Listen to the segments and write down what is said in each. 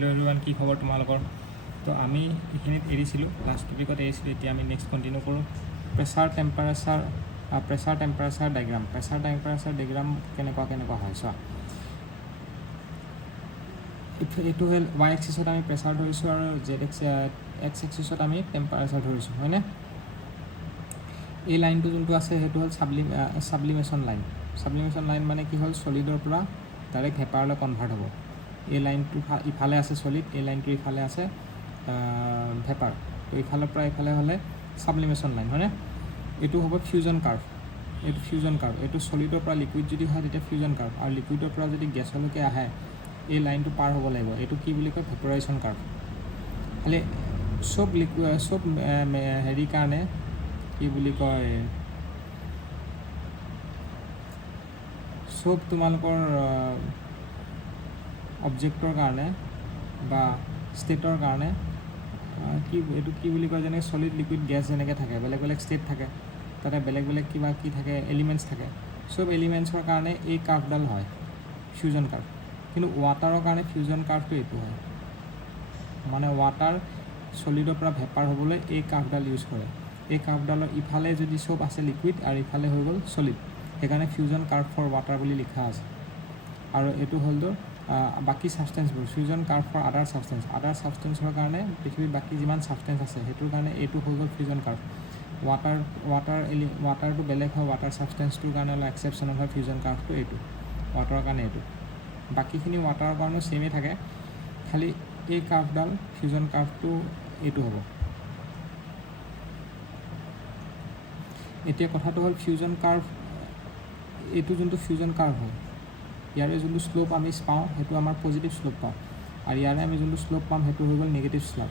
Hello' everyone, কি খবৰ তোমালোকৰ? তো আমি এইখিনিত এৰিছিলোঁ, লাষ্ট টপিকত এৰিছিলোঁ। এতিয়া আমি নেক্সট কণ্টিনিউ কৰোঁ। Pressure temperature diagram. Pressure temperature diagram কেনেকুৱা হয় চোৱা। এইটো হ'ল y এক্সিছত আমি প্ৰেছাৰ ধৰিছোঁ আৰু x এক্সিছত আমি টেম্পাৰেচাৰ ধৰিছোঁ, হয়নে? এই লাইনটো যোনটো আছে সেইটো হ'ল ছাবলিমেশ্যন লাইন। ছাবলিমেশ্যন লাইন মানে কি হ'ল, ছলিডৰ পৰা ডাইৰেক্ট ভেপাৰলৈ কনভাৰ্ট হ'ব। এই লাইনটো ইফালে আছে ছলিড, এই লাইনটো ইফালে আছে ভেপাৰ। তো ইফালৰ পৰা ইফালে হ'লে ছাবলিমেশ্যন লাইন, হয়নে? এইটো হ'ব ফিউজন কাৰ্ভ। এইটো ফিউজন কাৰ্ভ। এইটো ছলিডৰ পৰা লিকুইড যদি হয় তেতিয়া ফিউজন কাৰ্ভ, আৰু লিকুইডৰ পৰা যদি গেছলৈকে আহে এই লাইনটো পাৰ হ'ব লাগিব। এইটো কি বুলি কয়, ভেপৰাইজেশ্যন কাৰ্ভ। খালি চব হেৰিৰ কাৰণে কি বুলি কয়, চব তোমালোকৰ অবজেক্টৰ কাৰণে বা ষ্টেটৰ কাৰণে এইটো কি বুলি কয়, যেনেকৈ ছলিড লিকুইড গেছ যেনেকৈ থাকে, বেলেগ বেলেগ ষ্টেট থাকে, তাতে বেলেগ বেলেগ কিবা কি থাকে, এলিমেণ্টছ থাকে। চব এলিমেণ্টছৰ কাৰণে এই কাৰ্ভডাল হয় ফিউজন কাৰ্ভ। কিন্তু ৱাটাৰৰ কাৰণে ফিউজন কাৰ্ভটো এইটো হয়, মানে ৱাটাৰ ছলিডৰ পৰা ভেপাৰ হ'বলৈ এই কাৰ্ভডাল ইউজ কৰে। এই কাৰ্ভডালৰ ইফালে যদি চব আছে লিকুইড আৰু ইফালে হৈ গ'ল ছলিড, সেইকাৰণে ফিউজন কাৰ্ভ ফৰ ৱাটাৰ বুলি লিখা আছে। আৰু এইটো হ'ল তোৰ বাকী ছাবষ্টেঞ্চবোৰ, ফিউজন কাৰ্ভ ফৰ আদাৰ ছাবষ্টেঞ্চৰ কাৰণে পৃথিৱীত বাকী যিমান ছাবষ্টেঞ্চ আছে সেইটোৰ কাৰণে এইটো হৈ গ'ল ফিউজন কাৰ্ভ। ৱাটাৰটো বেলেগ হয়, ৱাটাৰ ছাবষ্টেঞ্চটোৰ কাৰণে অলপ এক্সেপশ্যনেল হয় ফিউজন কাৰ্ভটো এইটো, ৱাটাৰৰ কাৰণে এইটো। বাকীখিনি ৱাটাৰৰ কাৰণেও ছেমেই থাকে, খালি এই কাৰ্ভডাল ফিউজন কাৰ্ভটো এইটো হ'ব। এতিয়া কথাটো হ'ল ফিউজন কাৰ্ভ, এইটো যোনটো ফিউজন কাৰ্ভ হয়, ইয়াৰে যোনটো শ্লোপ আমি পাওঁ সেইটো আমাৰ পজিটিভ শ্লোপ পাওঁ, আৰু ইয়াৰে আমি যোনটো শ্লোপ পাম সেইটো হৈ গ'ল নিগেটিভ শ্লোপ।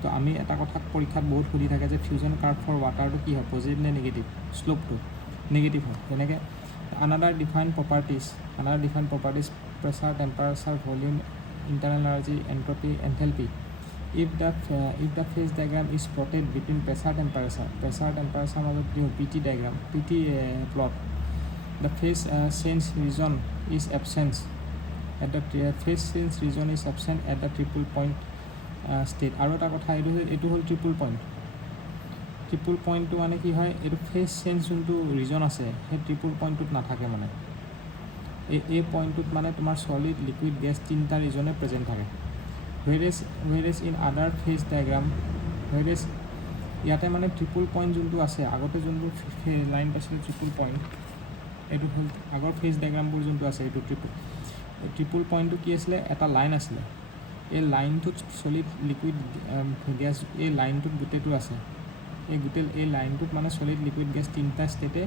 তো আমি এটা কথা পৰীক্ষাত বহুত সুধি থাকে যে ফিউজন কাৰ্ভ ফৰ ৱাটাৰটো কি হয়, পজিটিভ নে নিগেটিভ? শ্লোপটো নিগেটিভ হয়। যেনেকৈ another define properties pressure, temperature, volume, internal energy, entropy, enthalpy. If the phase diagram is plotted between pressure temperature মাজত কি হয়, PT diagram, PT plot, the phase change region is absent at the triple point state. আৰু এটা কথা, এইটো হ'ল triple পইণ্টটো মানে কি হয়, এইটো ফেজ চেঞ্জ যোনটো ৰিজন আছে সেই ট্ৰিপল পইণ্টটোত নাথাকে। মানে এই পইণ্টটোত মানে তোমাৰ ছলিড, লিকুইড, গেছ তিনিটা ৰিজনে প্ৰেজেণ্ট থাকে। whereas in other phase diagram, ইয়াতে মানে ট্ৰিপল পইণ্ট যোনটো আছে, আগতে যোনটো লাইন পাইছিলে ট্ৰিপল পইণ্ট, এইটো হ'ল আগৰ ফেজ ডায়েগ্ৰামবোৰ যোনটো আছে এইটো ট্ৰিপল পইণ্টটো কি আছিলে, এটা লাইন আছিলে। এই লাইনটোত ছলিড, লিকুইড, গেছ এই লাইনটোত গোটেইটো আছে। এই লাইনটোত মানে ছলিড, লিকুইড, গেছ তিনিটা ষ্টেটে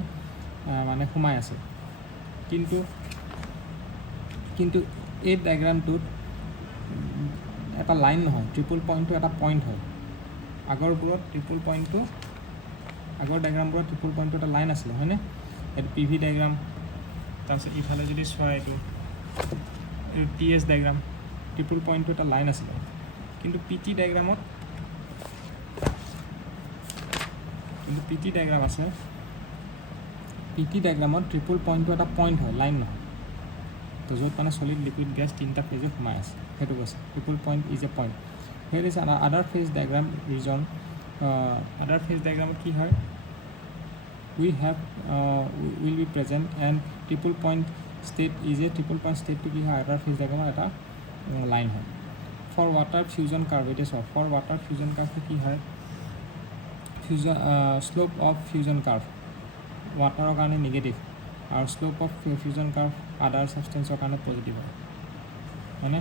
মানে সোমাই আছে। কিন্তু এই ডায়েগ্ৰামটোত এটা লাইন নহয়, ট্ৰিপল পইণ্টটো এটা পইণ্ট হয়। আগৰ ডায়েগ্ৰামবোৰত ট্ৰিপল পইণ্টটো এটা লাইন আছিলে, হয়নে? এইটো PV ডায়েগ্ৰাম। তাৰপিছত ইফালে যদি চোৱা এইটো TS ডায়েগ্ৰাম, ট্ৰিপল পইণ্টটো এটা লাইন আছিলে। কিন্তু PT ডায়েগ্ৰামত আছে, PT ডায়েগ্ৰামত ট্ৰিপল পইণ্টটো এটা পইণ্ট হয়, লাইন নহয়। তো য'ত মানে ছলিড, লিকুইড, গেছ তিনিটা ফেজে সোমাই আছে, সেইটো কৈছে triple point is a point. Here is other phase diagram region. Other phase ডায়েগ্ৰামত কি হয়, will be present and triple point state is a triple point ষ্টেটটো কি হয়, আদাৰ ফেজ ডায়েগ্ৰামত এটা লাইন হয়। ফৰ ৱাটাৰ ফিউজন কাৰ্ভ, এতিয়া চাওক ফৰ ৱাটাৰ ফিউজন কাৰ্ভটো কি হয়, শ্লোপ অফ ফিউজন কাৰ্ভ ৱাটাৰৰ কাৰণে নিগেটিভ, আৰু শ্লোপ অফ ফিউজন কাৰ্ভ আদাৰ ছাবষ্টেঞ্চৰ কাৰণে পজিটিভ হয়, হয়নে?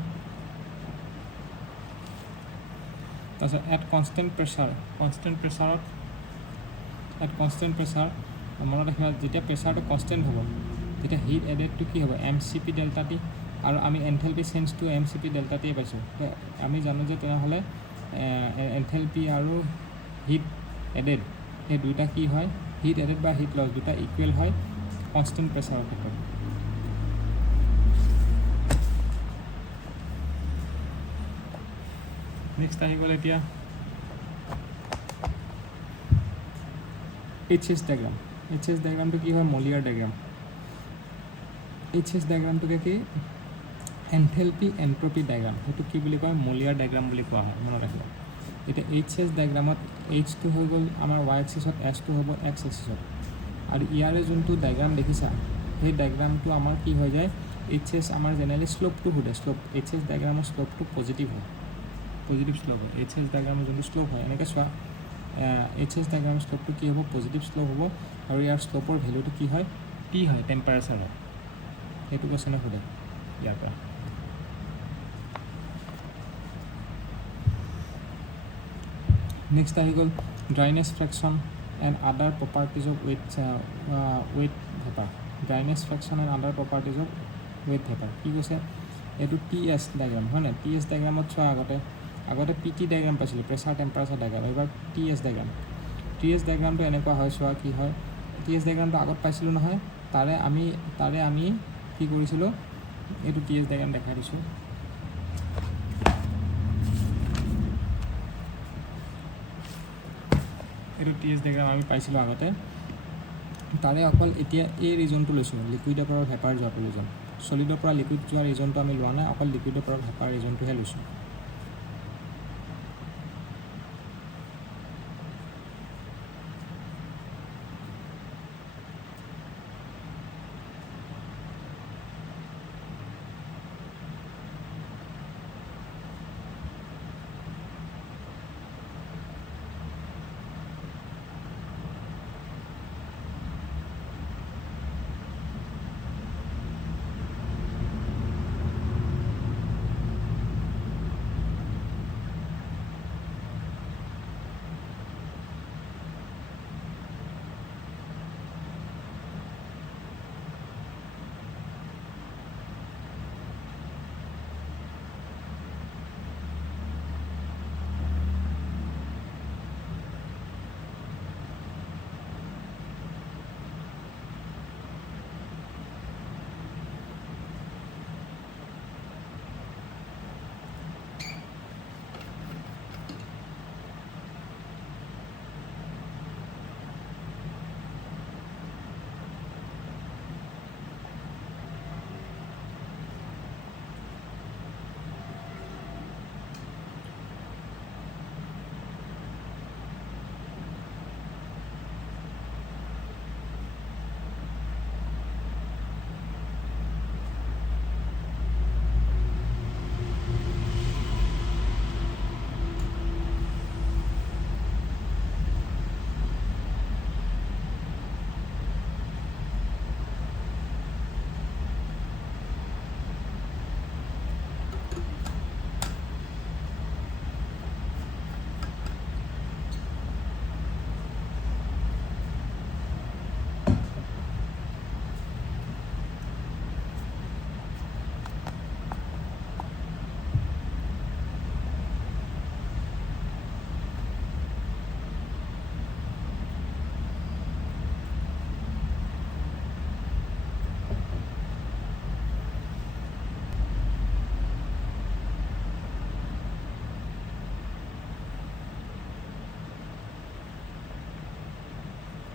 তাৰপিছত এট কনষ্টেণ্ট প্ৰেছাৰ মনত ৰাখিবা, যেতিয়া প্ৰেছাৰটো কনষ্টেণ্ট হ'ব তেতিয়া হিট এডেডটো কি হ'ব, MCP ডেল্টা টি, আৰু আমি এনথেলপি চেঞ্জটো MCP ডেল্টা টিয়ে পাইছোঁ। তো আমি জানো যে তেনেহ'লে এনথেলপি আৰু হিট এডেড এই দুইটা কি হয়, হিট এডেড বা হিট লছ দুটা ইকুৱেল হয় কনষ্টেণ্ট প্ৰেছাৰৰ ক্ষেত্ৰত। নেক্সট আহি গ'ল এতিয়া HS ডায়েগ্ৰামটো কি হয়, মলিয়াৰ ডায়েগ্ৰাম। HS ডায়েগ্ৰামটোকে কি এনথেলপি এন্ট্ৰপি ডায়েগ্ৰাম, সেইটো কি বুলি কয়, মলিয়াৰ ডায়েগ্ৰাম বুলি কোৱা হয়, মনত ৰাখিব। এতিয়া এইচ ডায়েগ্ৰামত এইচটো হৈ গ'ল আমাৰ ৱাই এক্সিছত, এছটো হ'ব এক্স এক্সিছত, আৰু ইয়াৰে যোনটো ডায়েগ্ৰাম দেখিছা সেই ডায়েগ্ৰামটো আমাৰ কি হৈ যায়, এইচ আমাৰ জেনেৰেলি শ্লোপটো সোধে, শ্লোপ এইচ ডায়েগ্ৰামৰ শ্লোপটো পজিটিভ হয়, পজিটিভ শ্লোপ হয়। এইচ ডায়েগ্ৰামৰ যোনটো শ্লোপ হয় এনেকৈ চোৱা, এইচ ডায়েগ্ৰামৰ শ্লোপটো কি হ'ব, পজিটিভ শ্লোপ হ'ব, আৰু ইয়াৰ শ্লোপৰ ভেলুটো কি হয়, টি হয়, টেম্পাৰেচাৰ হয়। সেইটো কোৱেশ্যনে সোধে ইয়াৰ পৰা। নেক্সট আহি গ'ল dryness fraction and other properties of wet vapour. Dryness fraction and other properties of wet vapour কি কৈছে, এইটো টি এছ ডায়েগ্ৰাম হয় নাই। টি এছ ডায়েগ্ৰামত চোৱা, আগতে পি টি ডায়েগ্ৰাম পাইছিলোঁ, প্ৰেছাৰ টেম্পাৰেচাৰ ডায়েগ্ৰাম, এইবাৰ T S diagram. T S ডায়েগ্ৰামটো এনেকুৱা হয়, চোৱা কি হয়, টি এছ ডায়েগ্ৰামটো আগত পাইছিলোঁ নহয়, তাৰে আমি কি কৰিছিলোঁ, এইটো টি এছ ডায়েগ্ৰাম দেখাই দিছোঁ। এইটো টি এছ ডায়েগ্ৰাম আমি পাইছিলোঁ আগতে, তাৰে অকল এতিয়া এই ৰিজনটো লৈছোঁ, লিকুইডৰ পৰা ভেপাৰ যোৱাটো ৰিজন। চলিডৰ পৰা লিকুইড যোৱা ৰিজনটো আমি লোৱা নাই, অকল লিকুইডৰ পৰা ভেপাৰ ৰিজনটোহে লৈছোঁ।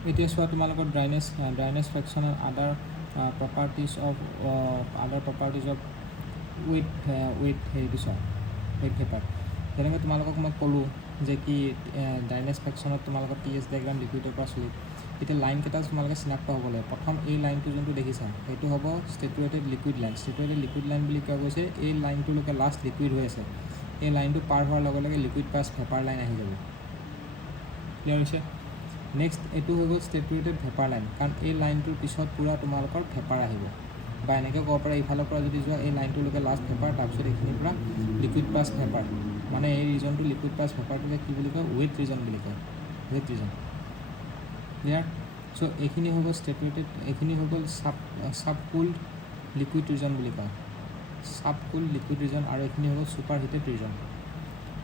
এতিয়া চোৱা তোমালোকৰ dryness fraction and other properties of wet হেৰিটো চোৱা, ৱেট ভেপাৰ। যেনেকৈ তোমালোকক মই ক'লোঁ যে কি ড্ৰাইনেছ ফ্ৰেকশ্যনত তোমালোকৰ টি এছ ডায়েগ্ৰাম লিকুইডৰ পৰা চলিড। এতিয়া লাইনকেইটা তোমালোকে চিনাক্ত হ'ব লাগে। প্ৰথম এই লাইনটো যোনটো দেখিছা সেইটো হ'ব ষ্টেটুৱেটেড লিকুইড লাইন। ষ্টেটুৱেটেড লিকুইড লাইন বুলি কোৱা গৈছে এই লাইনটোলৈকে লাষ্ট লিকুইড হৈ আছে, এই লাইনটো পাৰ হোৱাৰ লগে লগে লিকুইড পাছ ভেপাৰ লাইন আহি যাব। ক্লিয়াৰ হৈছে? নেক্সট এইটো হৈ গ'ল ষ্টেটুৱেটেড ভেপাৰ লাইন, কাৰণ এই লাইনটোৰ পিছত পূৰা তোমালোকৰ ভেপাৰ আহিব, বা এনেকৈ ক'ব পাৰে ইফালৰ পৰা যদি যোৱা এই লাইনটোলৈকে লাষ্ট ভেপাৰ, তাৰপিছত এইখিনিৰ পৰা লিকুইড পাছ ভেপাৰ, মানে এই ৰিজনটো লিকুইড পাছ ভেপাৰটোকে কি বুলি কয়, ৱেট ৰিজন বুলি কয়, ৱেট ৰিজন। ক্লিয়াৰ? চ' এইখিনি হৈ গ'ল ষ্টেটুৱেটেড, এইখিনি হৈ গ'ল চাবকুল্ড লিকুইড ৰিজন বুলি কয়, চাবকুল্ড লিকুইড ৰিজন, আৰু এইখিনি হৈ গ'ল ছুপাৰ হিটেড ৰিজন।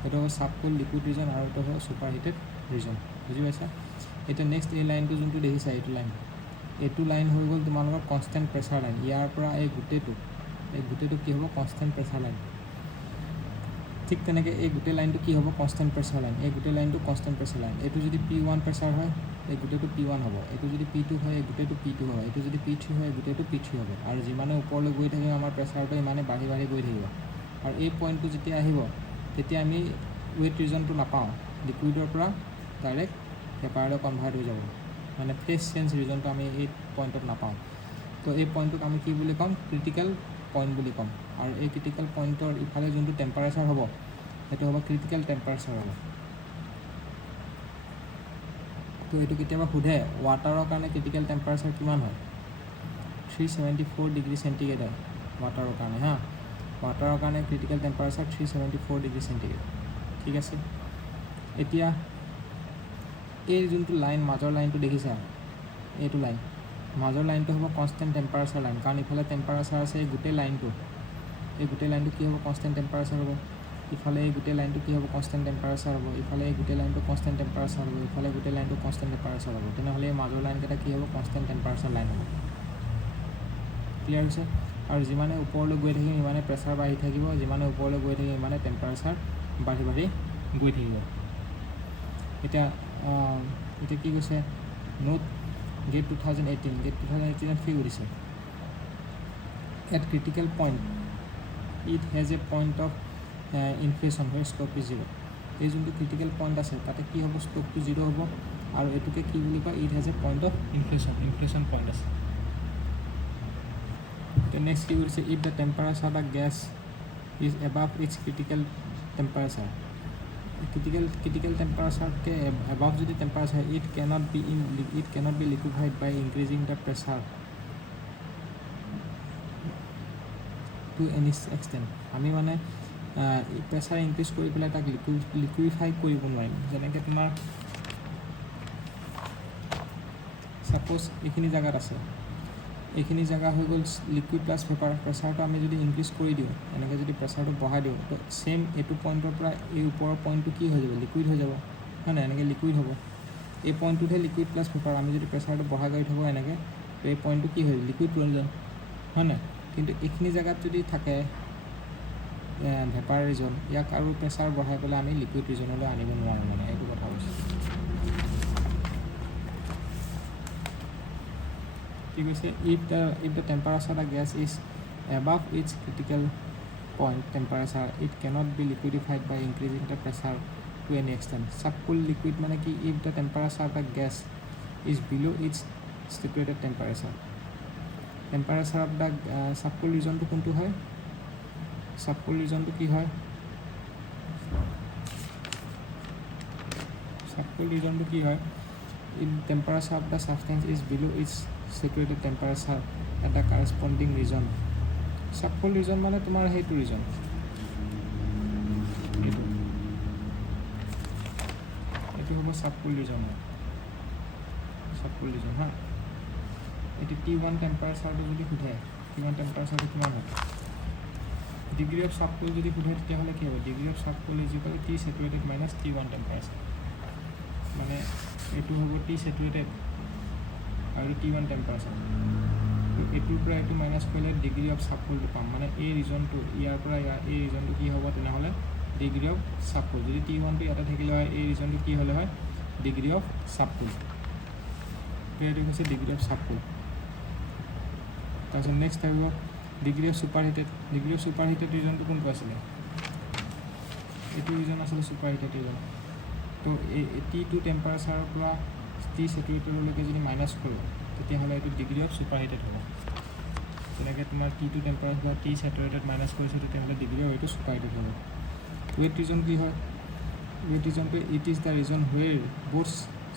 এইটো হ'ল চাবকুল্ড লিকুইড ৰিজন আৰু এইটো হ'ল ছুপাৰ হিটেড ৰিজন। বুজি পাইছা? এতিয়া নেক্সট এই লাইনটো যোনটো দেখিছা এইটো লাইন হৈ গ'ল তোমালোকৰ কনষ্টেণ্ট প্ৰেছাৰ লাইন। ইয়াৰ পৰা এই গোটেইটো কি হ'ব, কনষ্টেণ্ট প্ৰেছাৰ লাইন। ঠিক তেনেকৈ এই গোটেই লাইনটো কি হ'ব কনষ্টেণ্ট প্ৰেছাৰ লাইন এই গোটেই লাইনটো কনষ্টেণ্ট প্ৰেছাৰ লাইন এইটো যদি P1 প্ৰেছাৰ হয় এই গোটেইটো P1 হ'ব এইটো যদি P2 হয় এই গোটেইটো P2 হ'ব এইটো যদি P3 হয় এই গোটেইটো P3 হ'ব আৰু যিমানে ওপৰলৈ গৈ থাকিব আমাৰ প্ৰেছাৰটো ইমানে বাঢ়ি বাঢ়ি গৈ থাকিব আৰু এই পইণ্টটো যেতিয়া আহিব তেতিয়া আমি ৱেট ৰিজনটো নাপাওঁ লিকুইডৰ পৰা ডাইৰেক্ট ভেপাৰলৈ কনভাৰ্ট হৈ যাব মানে ফেজ চেঞ্জ ৰিজনটো আমি এই পইণ্টত নাপাওঁ তো এই পইণ্টটোক আমি কি বুলি ক'ম ক্ৰিটিকেল পইণ্ট বুলি ক'ম আৰু এই ক্ৰিটিকেল পইণ্টৰ ইফালে যোনটো টেম্পাৰেচাৰ হ'ব সেইটো হ'ব ক্ৰিটিকেল টেম্পাৰেচাৰ হ'ব তো এইটো কেতিয়াবা সোধে ৱাটাৰৰ কাৰণে ক্ৰিটিকেল টেম্পাৰেচাৰ কিমান হয় 374 ডিগ্ৰী চেণ্টিগ্ৰেড হয় ৱাটাৰৰ কাৰণে হা ৱাটাৰৰ কাৰণে ক্ৰিটিকেল টেম্পাৰেচাৰ 374 ডিগ্ৰী চেণ্টিগ্ৰেড ঠিক আছে এতিয়া এই যোনটো লাইন মাজৰ লাইনটো দেখিছা এইটো লাইন মাজৰ লাইনটো হ'ব কনষ্টেণ্ট টেম্পাৰেচাৰ লাইন কাৰণ ইফালে টেম্পাৰেচাৰ আছে এই গোটেই লাইনটো কি হ'ব কনষ্টেণ্ট টেম্পাৰেচাৰ হ'ব ইফালে এই গোটেই লাইনটো কি হ'ব কনষ্টেণ্ট টেম্পাৰেচাৰ হ'ব ইফালে এই গোটেই লাইনটো কনষ্টেণ্ট টেম্পাৰেচাৰ হ'ব ইফালে গোটেই লাইনটো কনষ্টেণ্ট টেম্পাৰেচাৰ হ'ব তেনেহ'লে এই মাজৰ লাইনকেইটা কি হ'ব কনষ্টেণ্ট টেম্পাৰেচাৰ লাইন হ'ব ক্লিয়াৰ হৈছে আৰু যিমানে ওপৰলৈ গৈ থাকিম সিমানে প্ৰেছাৰ বাঢ়ি থাকিব যিমানে ওপৰলৈ গৈ থাকিম সিমানে টেম্পাৰেচাৰ বাঢ়ি বাঢ়ি গৈ থাকিব এতিয়া কি কৈছে নোট গেট 2018 কি কৰিছে at critical point it has a point of inflation হয় ষ্টক ইজ 0 এই যোনটো ক্ৰিটিকেল পইণ্ট আছে তাতে কি হ'ব ষ্টকটো 0 হ'ব আৰু এইটোকে কি বুলি কয় it has a point of inflection point আছে নেক্সট কি কৰিছে if the temperature the gas is above its critical temperature critical টেম্পাৰেচাৰতকৈ এবাভ যদি temperature it cannot be liquefied by increasing the pressure to any extent আমি মানে pressure increase কৰি পেলাই তাক লিকুইফাই কৰিব নোৱাৰিম যেনেকৈ তোমাৰ ছাপ'জ এইখিনি জেগাত আছে এইখিনি জেগা হৈ গ'ল লিকুইড প্লাছ ভেপাৰ প্ৰেছাৰটো আমি যদি ইনক্ৰিজ কৰি দিওঁ এনেকৈ যদি প্ৰেছাৰটো বঢ়াই দিওঁ তো ছেইম এইটো পইণ্টৰ পৰা এই ওপৰৰ পইণ্টটো কি হৈ যাব লিকুইড হৈ যাব হয় নাই এনেকৈ লিকুইড হ'ব এই পইণ্টটোতহে লিকুইড প্লাছ ভেপাৰ আমি যদি প্ৰেছাৰটো বঢ়াই গৈ থাকোঁ এনেকৈ তো এই পইণ্টটো কি হয় লিকুইড হৈ যায় হয় নাই কিন্তু এইখিনি জেগাত যদি থাকে ভেপাৰ ৰিজন ইয়াক আৰু প্ৰেছাৰ বঢ়াই পেলাই আমি লিকুইড ৰিজনলৈ আনিব নোৱাৰোঁ মানে এইটো কথা কৈছোঁ কি কৈছে if the temperature the gas is above its critical point temperature it cannot be liquidified by increasing the pressure to any extent subcool liquid মানে কি if the temperature the gas is below' its stipulated temperature of the subcool ৰিজনটো কোনটো হয় subcool ৰিজনটো কি হয় if temperature of the substance is below' its saturated temperature at the corresponding region subcool region মানে তোমাৰ সেইটো region এইটো হ'ব subcool region হা এটি T1 টেম্পাৰেচাৰটো যদি সোধে T1 টেম্পাৰেচাৰটো কিমান হ'ব ডিগ্ৰী অফ subcool যদি সোধে তেতিয়াহ'লে কি হ'ব degree of subcool is equal T saturated minus T1 temperature মানে এইটো হ'ব T saturated আৰু T1 টেম্পাৰেচাৰ এইটোৰ পৰা এইটো মাইনাছ কৰিলে ডিগ্ৰী অফ সাবকুলটো পাম মানে এই ৰিজনটো ইয়াৰ পৰা এই ৰিজনটো কি হ'ব তেনেহ'লে ডিগ্ৰী অফ সাবকুল যদি T1টো ইয়াতে থাকিলে হয় এই ৰিজনটো কি হ'লে হয় ডিগ্ৰী অফ সাবকুল এইটো হৈছে ডিগ্ৰী অফ সাবকুল তাৰপিছত নেক্সট আহিব ডিগ্ৰী অফ ছুপাৰহিটেড ৰিজনটো কোনটো আছিলে এইটো ৰিজন আছিলে ছুপাৰহিটেড ৰিজন তো এই T2 টেম্পাৰেচাৰৰ পৰা T চেটুৰেটেডলৈকে যদি মাইনাছ কৰোঁ তেতিয়াহ'লে এইটো ডিগ্ৰী অফ ছুপাৰহিটেড হ'ব যেনেকৈ তোমাৰ T2 টেম্পাৰেচাৰ T চেটুৰেটেড মাইনাছ কৰিছে তেতিয়াহ'লে ডিগ্ৰী অফ এইটো ছুপাৰহিটেড হ'ব ৱেট ৰিজন কি হয় ৱেট ৰিজনটো it is the region where both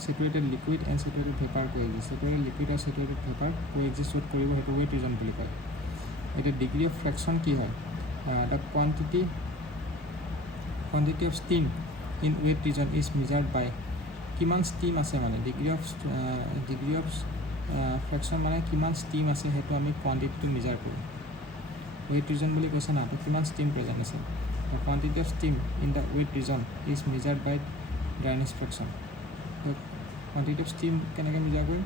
saturated liquid and saturated vapour coexist saturated liquid আৰু চেটুৰেটেড ভেপাৰ কোএক্সিষ্ট য'ত কৰিব সেইটো ৱেট ৰিজন বুলি কয় এতিয়া ডিগ্ৰী অফ ফ্ৰেকশ্যন কি হয় the quantity of steam in wet region is measured by কিমান ষ্টিম আছে মানে ডিগ্ৰী অফ ফ্ৰেকশ্যন মানে কিমান ষ্টিম আছে সেইটো আমি কোৱান্টিটিটো মেজাৰ কৰোঁ ৱেট ৰিজন বুলি কৈছে না তো কিমান ষ্টিম প্ৰেজেণ্ট আছে the quantity of steam in the wet region is measured by dryness fraction তো কোৱান্টিটি অফ ষ্টিম কেনেকৈ মেজাৰ কৰিম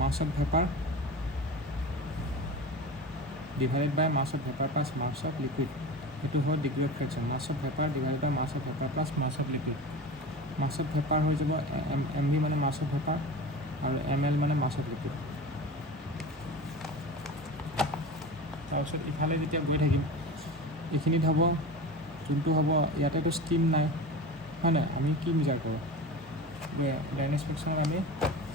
mass of vapour divided by mass of vapour plus mass of liquid এইটো হয় degree of fraction mass of vapour divided by mass of vapour plus mass of liquid mass of vapour হৈ যাব M V মানে মাছ of vapour আৰু M L মানে মাছ of liquid তাৰপিছত ইফালে যেতিয়া গৈ থাকিম এইখিনিত হ'ব যোনটো হ'ব ইয়াতেতো ষ্টিম নাই হয় নাই আমি কি মেজাৰ কৰোঁ ড্ৰাইনেজ ফ্ৰেকশ্যনত আমি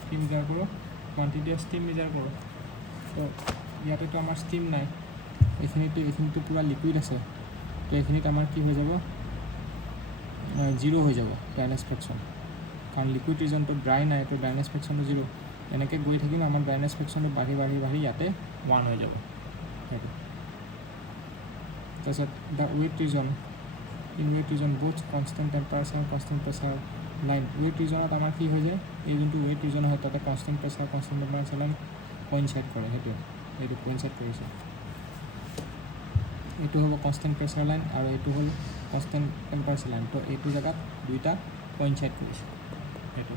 কি মেজাৰ কৰোঁ কোৱান্টিটি অফ ষ্টিম মেজাৰ কৰোঁ তো ইয়াতেতো আমাৰ ষ্টিম নাই এইখিনিতো পূৰা লিকুইড আছে তো এইখিনিত আমাৰ কি হৈ যাব জিৰ' হৈ যাব ড্ৰাইনেজ ফ্ৰেকশ্যন কাৰণ লিকুইড ৰিজনটো ড্ৰাই নাই তো ড্ৰাইনেজ ফ্ৰেকশ্যনটো জিৰ' এনেকৈ গৈ থাকিম আমাৰ ড্ৰাইনেজ ফ্ৰেকশ্যনটো বাঢ়ি বাঢ়ি বাঢ়ি ইয়াতে 1 হৈ যাব সেইটো তাৰপিছত the wet region in wet region both constant temperature constant pressure line wet ৰিজনত আমাৰ কি হৈ যায় এই যোনটো ৱেট ৰিজন হয় তাতে constant pressure constant temperature line coincide কৰে এইটো কইনচাইড কৰিছে এইটো হ'ব কনষ্টেণ্ট প্ৰেছাৰ লাইন আৰু এইটো হ'ল কনষ্টেণ্ট টেম্পাৰেচাৰ লাইন তো এইটো জেগাত দুইটা কইনচাইড কৰিছে সেইটো